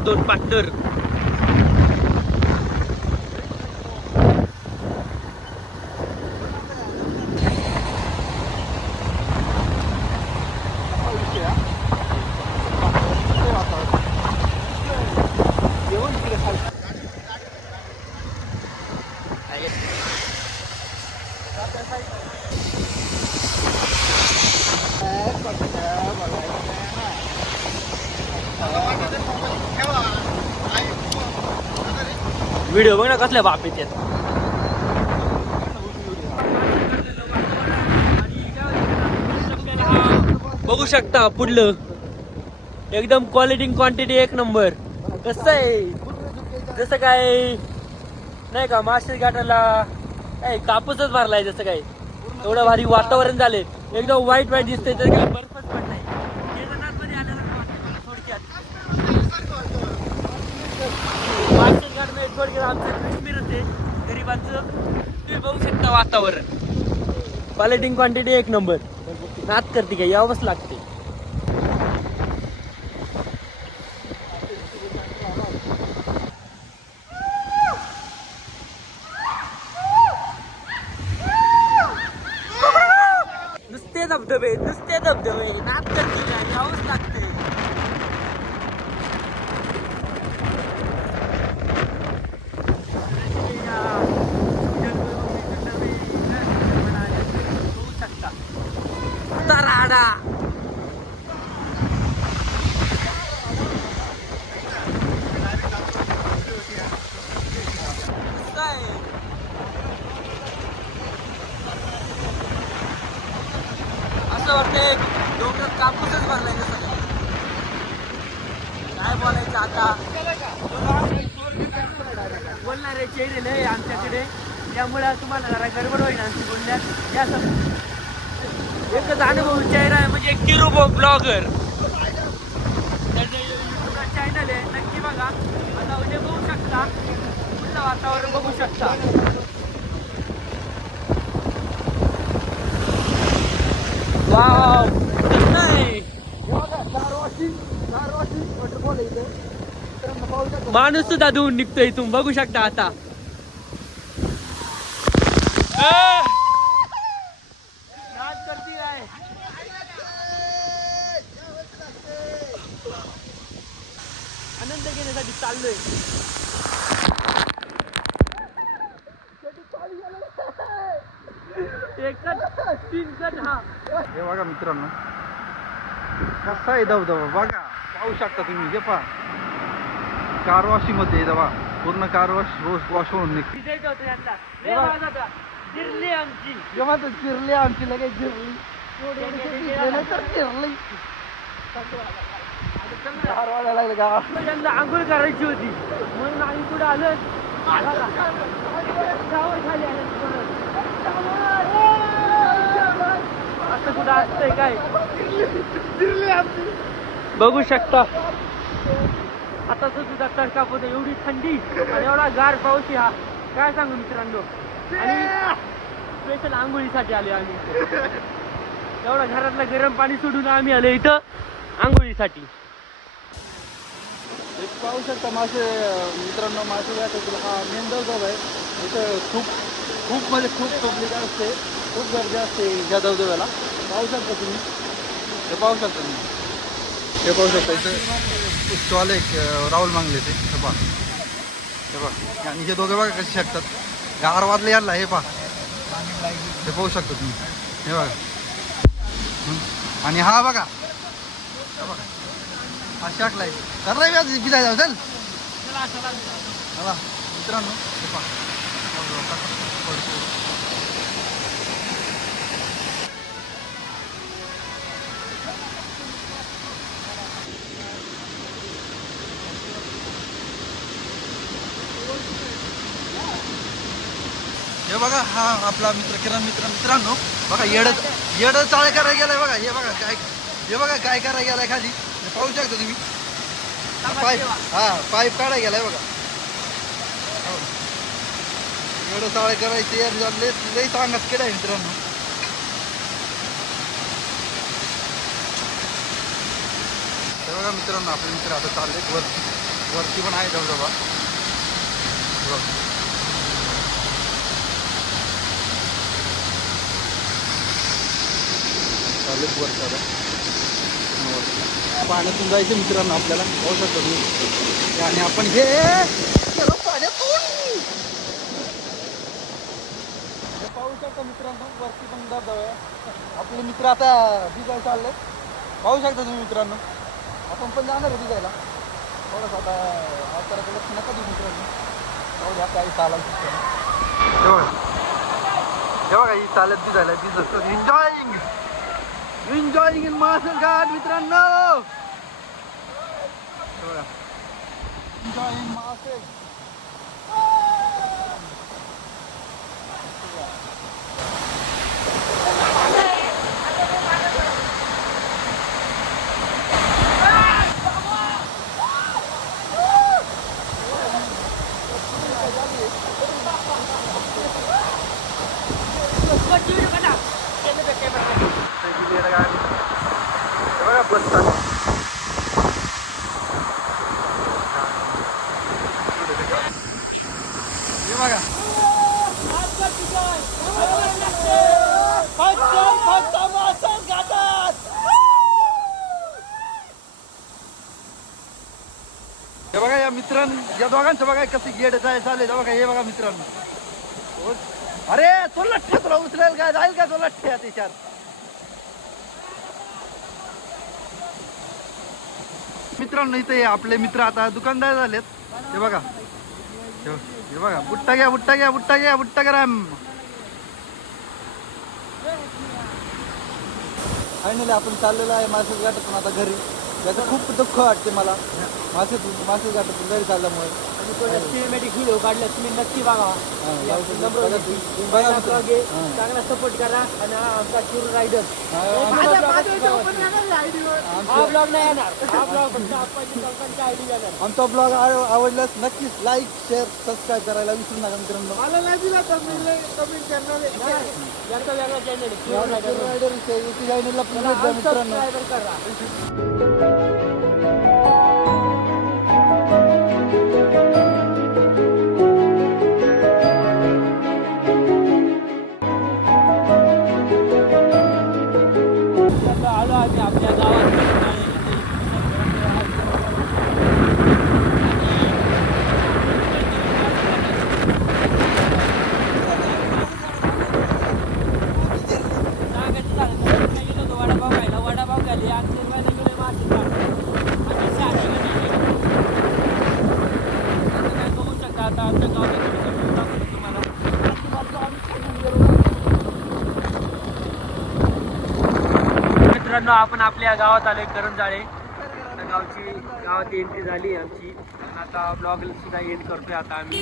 दोन partner you. Video बघ ना कसल्या बाप येत बघू शकता पुढलं. एकदम क्वालिटी क्वांटिटी एक नंबर कसं आहे? जसं काय? नाही का मासे घाटाला काय कापूसच भरलाय जसं काय. एवढं भारी वातावरण झाले एकदम वाईट वाईट दिसतंय. तर काय बर्फच थोडक्यात आमचं गरिबांचं तुम्ही बघू शकता वातावरण. क्वालिटी क्वांटिटी एक नंबर नात करते काय यावंच लागते. नुसते धबधबे नुसते धबधबे. नात करते काय यावंच लागते तराडा काय असं वाटतंय डोक्यात कापूसच भरलाय जसं काय. काय आता. बोलणारे चेहरे लय आमच्याकडे. त्यामुळे तुम्हाला जरा गडबड होईल आमची बोलण्यात. या सर. एकच अनुभव चेहरा आहे म्हणजे एक किरुबो ब्लॉगर. चॅनल आहे. नक्की बघा. आता उद्या बघू शकता. पुढचं वातावरण बघू शकता वाव नाही माणूस सुद्धा धुवून निघतोय इथून बघू शकता आता. आहे आनंद घेण्यासाठी चाललोय एकच तीन कट हा हे बघा मित्रांनो कसा आहे धबधबा बघा. पाहू शकता तुम्ही. हे पहा. कारवाशी मध्ये बघा पूर्ण कारवाश रोज वॉश होऊन निघते. जेव्हा तर चिरली आमची. लगेच जिरली तर चिरली त्यांना आंघोळ करायची होती. म्हणून आम्ही पुढे आलं. असं कुठं असतंय काय? बघू शकता. आता तर तुझा तडका होतो एवढी थंडी आणि एवढा गार पाऊस आहे हा. काय सांगू मित्रांनो? आणि स्पेशल आंघोळीसाठी आले आम्ही एवढा घरातलं गरम पाणी सोडून आम्ही आलो इथं आंघोळीसाठी. एक पाहू शकता मासे मित्रांनो मासे घाट हा मेन धबधबा आहे. इथं खूप खूप म्हणजे खूप पब्लिक असते. खूप गर्दी असते या धबधब्याला. पाहू शकता तुम्ही. हे पाहू शकता तुम्ही. हे पाहू शकता इथं स्टॉल एक अं, राहुल मांगलेचे हे पहा. हे पहा आणि हे दोघे बघा कसे शकतात. गार वाजले यायला हे पहा. हे पाहू शकता तुम्ही. हे बघा. आणि हा बघा. बघा. हा शाकला कर रे व्याज बिजाय चल. चला. मित्रांनो हे पहा. बघा. हे आपला मित्र किरण मित्र मित्रांनो बघा येड येड चाळ करायला गेलाय बघा हे बघा काय हे बघा काय करायला गेलाय खाली पाहू शकता तुम्ही पाईप हा पाईप काढायला गेलाय बघा हो. येड चाळ करायचे लय चांगलाच केलाय मित्रांनो बघा मित्रांनो आपले मित्र आता चालले वरती वरती पण आहे धबधबा बघ. चालेल वरती पाण्यातून जायचं मित्रांनो आपल्याला. पाहू शकतो आणि आपण हे पाण्यातून. हे पाहू शकता मित्रांनो वरती पण धबधबा आपले मित्र आता भिजायला चालले पाहू शकता तुम्ही मित्रांनो. आपण पण जाणार आहे भिजायला. थोडंसं आता अवताराकडे नका देऊ मित्रांनो. पाहू द्या काही चालायचं हे बघा. हे चालत भिजायला भिजत. एन्जॉय एन्जॉईंग इन मासल घाट मित्रांनो. हे बघा एन्जॉईंग मासल हे बघा बस चालू हे बघा हे बघा या मित्रांनो या दोघांचं बघा कसे गेट जाय चालेल बघा हे बघा मित्रांनो. अरे तो लठ्ठ्या तुला उचलेल काय जाईल का तो लठ्ठ्या त्याच्यात मित्रांनो इथे आपले मित्र आता दुकानदार झालेत. हे बघा. हे हे बघा. बुट्टा घ्या बुट्टा घ्या बुट्टा घ्या बुट्टा ग्राम. फायनली आपण चाललेलो आहे मासे घाटातून आता घरी. याचं खूप दुःख वाटते मला. मासे मासे घाटातून घरी चालल्यामुळे. सिनेमॅटिक व्हिडिओ काढले तुम्ही नक्की बघा. हा, हे. हा. चांगला सपोर्ट करा आणि हा आमचा रायडर हा, हा ब्लॉग नाही येणार. हा ब्लॉग फक्त आपण लोकांच्या आयडी येणार. आमचा ब्लॉग आवडल्यास नक्कीच लाईक शेअर सबस्क्राईब करायला विसरू नका मित्रांनो. मला नाही दिला यांचा वेगळा चॅनल रायडर चॅनलला मित्रांनो. मित्रांनो आपण आपल्या गावात आलोय करंजाळे गावची गावात एंट्री झाली आमची. आता ब्लॉग सुद्धा एंड करतोय आता आम्ही.